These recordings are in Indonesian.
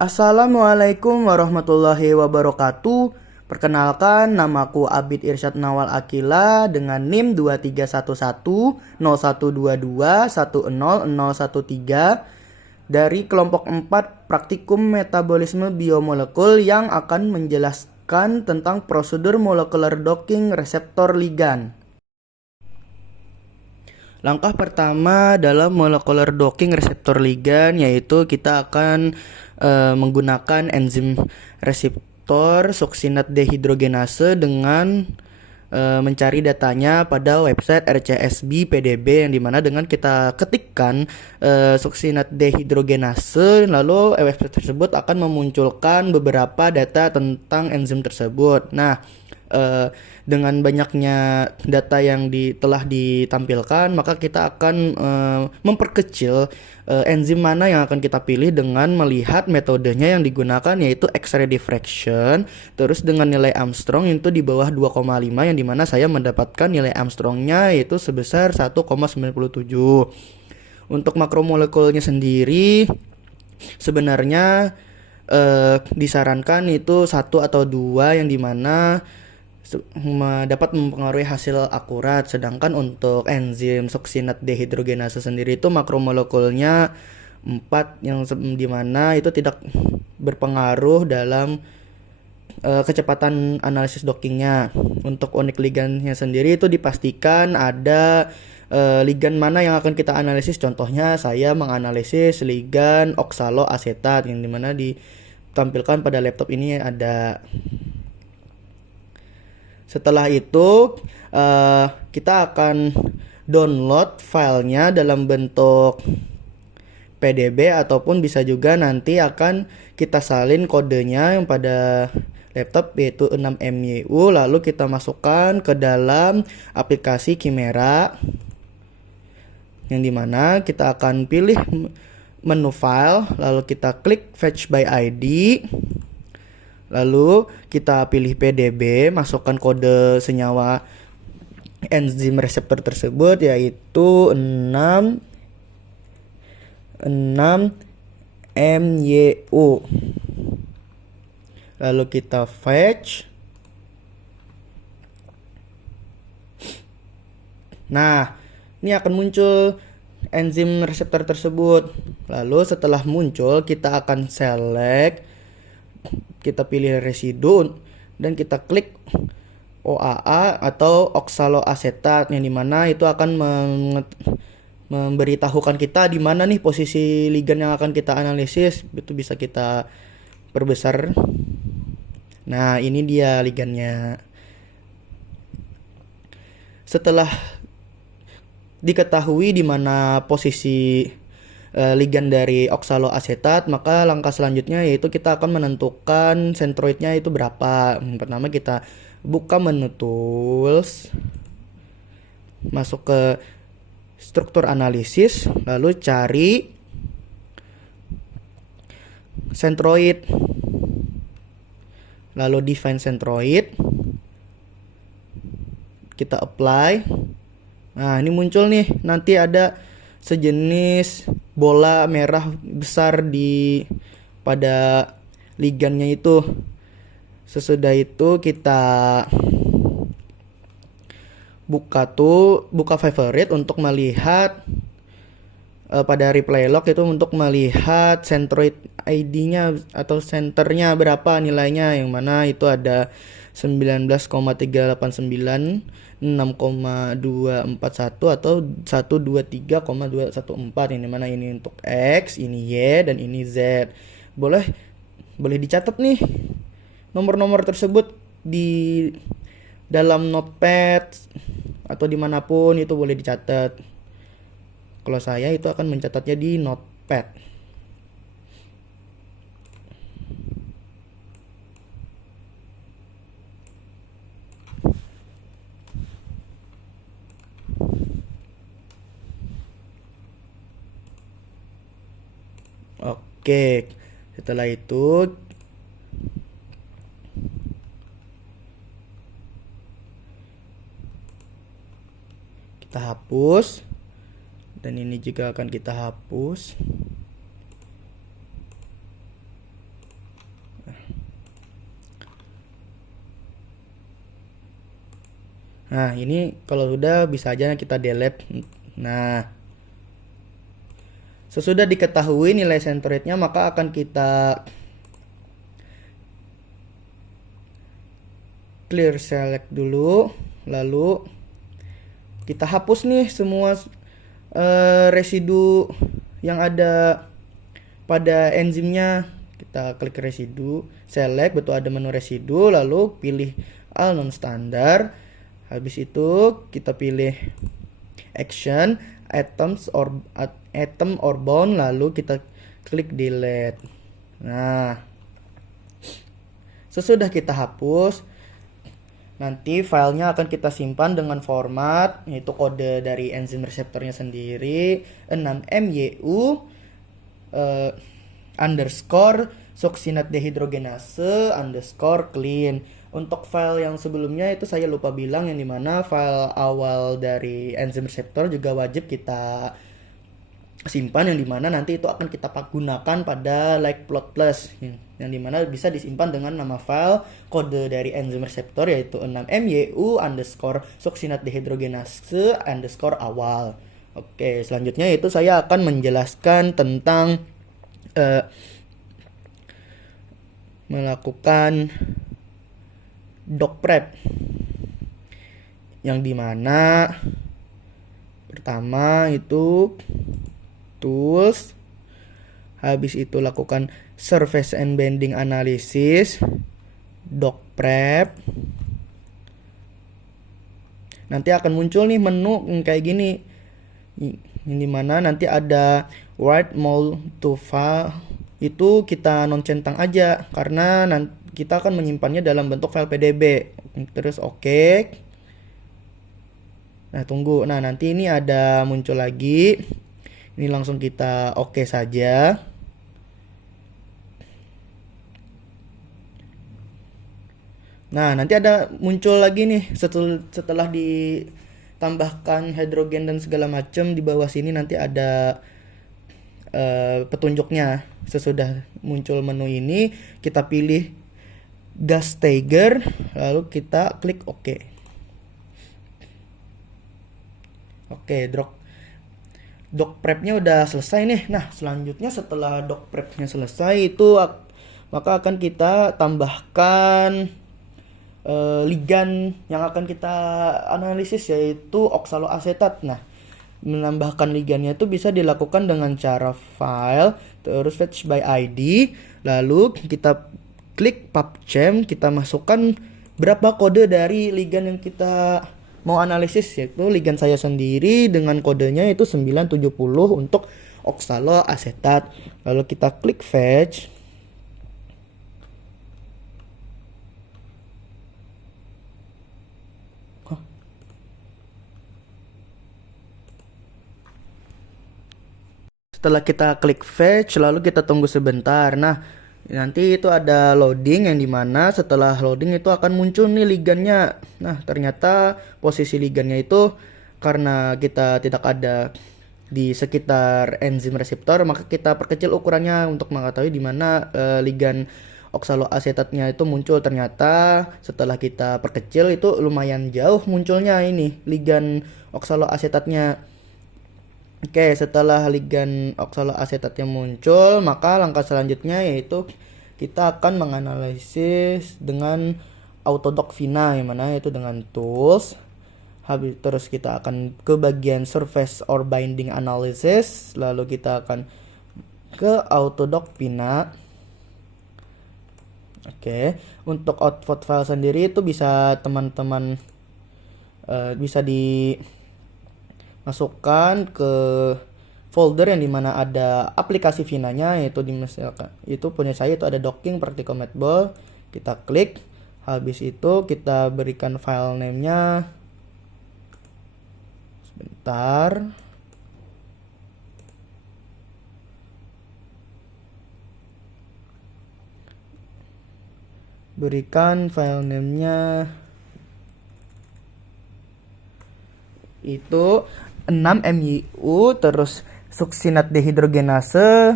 Assalamualaikum warahmatullahi wabarakatuh. Perkenalkan, namaku Abid Irsyad Nawal Akila dengan NIM 2311-0122-100013 dari kelompok 4 Praktikum Metabolisme Biomolekul yang akan menjelaskan tentang prosedur molekular docking reseptor ligan. Langkah pertama dalam molecular docking reseptor ligan yaitu kita akan menggunakan enzim reseptor suksinat dehidrogenase dengan mencari datanya pada website RCSB PDB, yang dimana dengan kita ketikkan suksinat dehidrogenase, lalu website tersebut akan memunculkan beberapa data tentang enzim tersebut. Nah, dengan banyaknya data yang telah ditampilkan, maka kita akan memperkecil enzim mana yang akan kita pilih dengan melihat metodenya yang digunakan, yaitu X-ray diffraction, terus dengan nilai Armstrong itu di bawah 2,5, yang dimana saya mendapatkan nilai Armstrongnya yaitu sebesar 1,97. Untuk makromolekulnya sendiri sebenarnya disarankan itu 1 atau 2, yang dimana dapat mempengaruhi hasil akurat. Sedangkan untuk enzim suksinat dehidrogenase sendiri itu makromolekulnya 4, yang dimana itu tidak berpengaruh dalam kecepatan analisis dockingnya. Untuk unik ligannya sendiri itu dipastikan ada ligan mana yang akan kita analisis. Contohnya saya menganalisis ligan oksaloasetat, yang dimana ditampilkan pada laptop ini ada. Setelah itu kita akan download filenya dalam bentuk PDB, ataupun bisa juga nanti akan kita salin kodenya yang pada laptop yaitu 6MYU, lalu kita masukkan ke dalam aplikasi Chimera, yang dimana kita akan pilih menu file, lalu kita klik fetch by ID. Lalu kita pilih PDB, masukkan kode senyawa enzim reseptor tersebut yaitu 6MYU. Lalu kita fetch. Nah, ini akan muncul enzim reseptor tersebut. Lalu setelah muncul, kita akan select, kita pilih residu dan kita klik OAA atau oksaloasetat, yang dimana itu akan memberitahukan kita di mana nih posisi ligan yang akan kita analisis. Itu bisa kita perbesar. Nah, ini dia ligannya. Setelah diketahui di mana posisi ligan dari oksaloasetat, maka langkah selanjutnya yaitu kita akan menentukan sentroidnya itu berapa. Pertama kita buka menu tools, masuk ke struktur analisis, lalu cari sentroid, lalu define sentroid, kita apply. Nah, ini muncul nih, nanti ada sejenis bola merah besar pada ligannya itu. Sesudah itu kita buka favorite untuk melihat pada replay log itu untuk melihat centroid ID-nya atau centernya berapa nilainya, yang mana itu ada 19,389, 6,241 atau 123,214, yang dimana ini untuk X, ini Y, dan ini Z. Boleh dicatat nih nomor-nomor tersebut di dalam notepad atau dimanapun, itu boleh dicatat. Kalau saya itu akan mencatatnya di notepad. Oke, setelah itu kita hapus, dan ini juga akan kita hapus. Nah, ini kalau sudah bisa aja kita delete. Nah, sesudah diketahui nilai centroidnya, maka akan kita clear select dulu, lalu kita hapus nih semua residu yang ada pada enzimnya. Kita klik residu, select, betul ada menu residu, lalu pilih all non standard. Habis itu kita pilih action, atom or bond, lalu kita klik delete. Nah, sesudah kita hapus, nanti filenya akan kita simpan dengan format, yaitu kode dari enzim reseptornya sendiri 6MYU underscore succinate dehydrogenase underscore clean. Untuk file yang sebelumnya itu saya lupa bilang, yang dimana file awal dari enzim reseptor juga wajib kita simpan, yang dimana nanti itu akan kita gunakan pada like plot plus, yang dimana bisa disimpan dengan nama file kode dari enzim reseptor, yaitu 6MYU underscore succinate dehydrogenase underscore awal. Oke, selanjutnya itu saya akan menjelaskan tentang melakukan doc prep, yang dimana pertama itu tools, habis itu lakukan surface and bending analysis, doc prep. Nanti akan muncul nih menu kayak gini, yang dimana nanti ada write mol to file, itu kita non centang aja karena nanti kita akan menyimpannya dalam bentuk file PDB. Terus oke. Nah, tunggu. Nah, nanti ini ada muncul lagi. Ini langsung kita oke saja. Nah, nanti ada muncul lagi nih setelah ditambahkan hidrogen dan segala macam, di bawah sini nanti ada petunjuknya. Sesudah muncul menu ini, kita pilih gas tiger, lalu kita klik OK. Oke, doc prepnya udah selesai nih. Nah, selanjutnya setelah doc prepnya selesai itu maka akan kita tambahkan ligan yang akan kita analisis, yaitu oksaloasetat. Nah, menambahkan ligannya itu bisa dilakukan dengan cara file, terus fetch by ID, lalu kita klik pubchem, kita masukkan berapa kode dari ligan yang kita mau analisis, yaitu ligan saya sendiri dengan kodenya itu 970 untuk oksaloasetat. Lalu kita klik fetch. Setelah kita klik fetch, lalu kita tunggu sebentar. Nah, nanti itu ada loading, yang dimana setelah loading itu akan muncul nih ligannya. Nah, ternyata posisi ligannya itu karena kita tidak ada di sekitar enzim reseptor, maka kita perkecil ukurannya untuk mengetahui di mana ligan oksaloasetatnya itu muncul. Ternyata setelah kita perkecil itu lumayan jauh munculnya ini ligan oksaloasetatnya. Oke, setelah ligan oksaloasetatnya muncul, maka langkah selanjutnya yaitu kita akan menganalisis dengan Autodoc Vina, yang mana yaitu dengan tools. Habis terus kita akan ke bagian surface or binding analysis, lalu kita akan ke Autodoc Vina. Oke, untuk output file sendiri itu bisa teman-teman bisa masukkan ke folder yang dimana ada aplikasi Vinanya, yaitu misalkan itu punya saya itu ada docking practicomatball. Kita klik, habis itu kita berikan file name-nya, sebentar, berikan file name-nya itu 6MYU terus succinate dehydrogenase,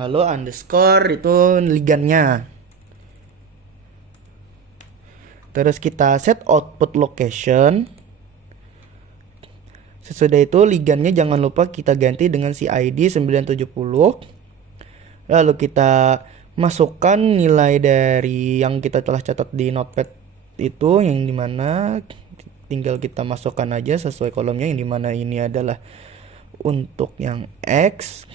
lalu underscore itu ligannya. Terus kita set output location, Sesudah itu ligannya jangan lupa kita ganti dengan si ID 970. Lalu kita masukkan nilai dari yang kita telah catat di notepad itu, yang dimana tinggal kita masukkan aja sesuai kolomnya, yang dimana ini adalah untuk yang X.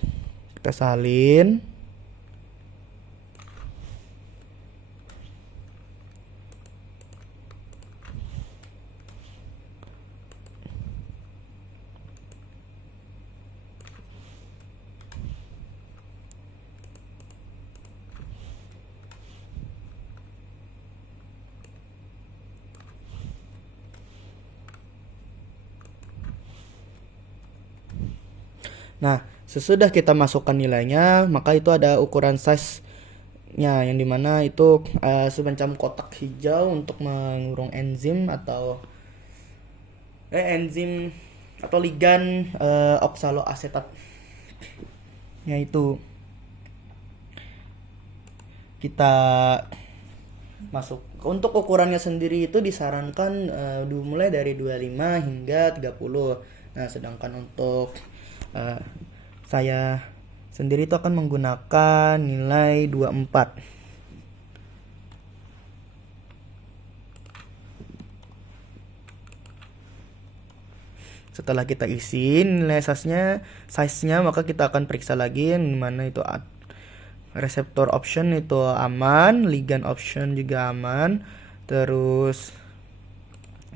Kita salin. Nah, sesudah kita masukkan nilainya, maka itu ada ukuran size-nya, yang dimana itu semacam kotak hijau untuk mengurung enzim atau ligan oksaloasetatnya itu. Kita masuk. Untuk ukurannya sendiri itu disarankan dimulai dari 25 hingga 30. Nah, sedangkan untuk saya sendiri itu akan menggunakan nilai 24. Setelah kita isi nilai size-nya, maka kita akan periksa lagi yang mana itu reseptor option itu aman, ligand option juga aman. Terus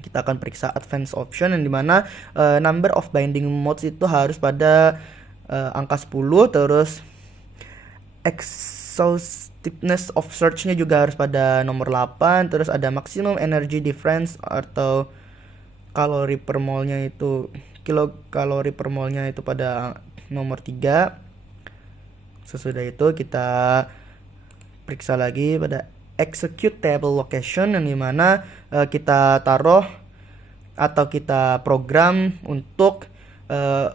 kita akan periksa advanced option, yang dimana number of binding modes itu harus pada angka 10. Terus exhaustiveness of search-nya juga harus pada nomor 8. Terus ada maximum energy difference atau kilokalori per molnya itu pada nomor 3. Sesudah itu kita periksa lagi pada executable location, yang dimana kita taruh atau kita program untuk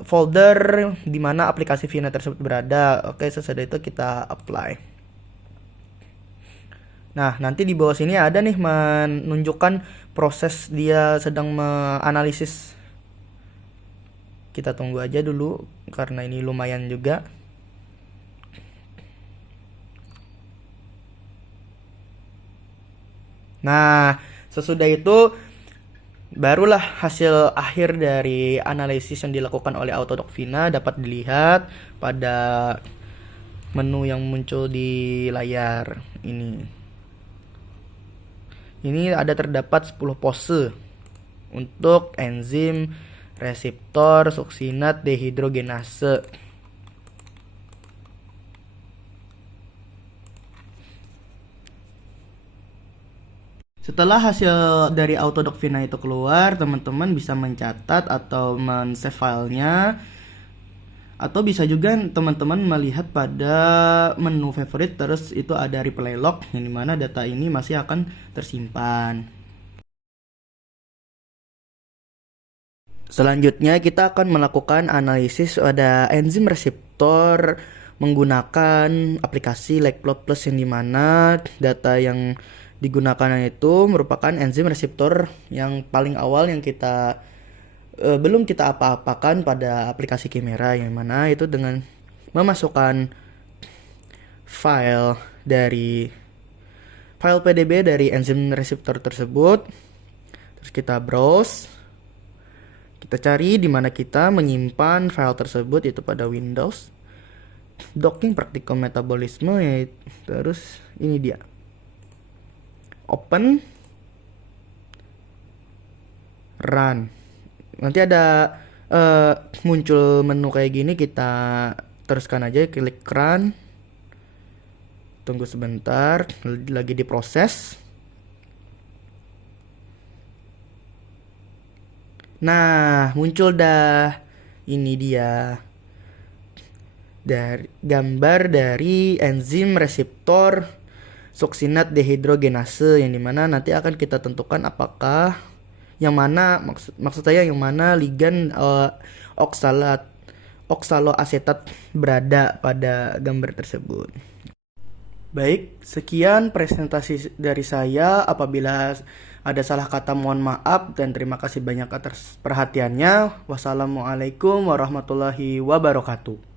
folder dimana aplikasi Vina tersebut berada. Oke, sesudah itu kita apply. Nah, nanti di bawah sini ada nih menunjukkan proses dia sedang menganalisis. Kita tunggu aja dulu karena ini lumayan juga. Nah, sesudah itu barulah hasil akhir dari analisis yang dilakukan oleh Autodoc Vina dapat dilihat pada menu yang muncul di layar ini. Ini ada terdapat 10 pose untuk enzim reseptor suksinat dehidrogenase. Setelah hasil dari Autodoc Vina itu keluar, teman-teman bisa mencatat atau men-save filenya, atau bisa juga teman-teman melihat pada menu favorite, terus itu ada replay log, yang dimana data ini masih akan tersimpan. Selanjutnya kita akan melakukan analisis pada enzim reseptor menggunakan aplikasi Likeplot Plus, yang dimana data yang digunakan itu merupakan enzim reseptor yang paling awal yang kita belum kita apa-apakan pada aplikasi Chimera, yang mana itu dengan memasukkan file PDB dari enzim reseptor tersebut. Terus kita browse, kita cari di mana kita menyimpan file tersebut, itu pada Windows Docking Practical Metabolism, terus ini dia, open, run. Nanti ada muncul menu kayak gini, kita teruskan aja, klik run, tunggu sebentar, lagi diproses. Nah, muncul dah, ini dia dari gambar dari enzim reseptor suksinat dehidrogenase, yang dimana nanti akan kita tentukan apakah yang mana, maksud saya yang mana ligan oksaloasetat berada pada gambar tersebut. Baik, sekian presentasi dari saya. Apabila ada salah kata mohon maaf dan terima kasih banyak atas perhatiannya. Wassalamualaikum warahmatullahi wabarakatuh.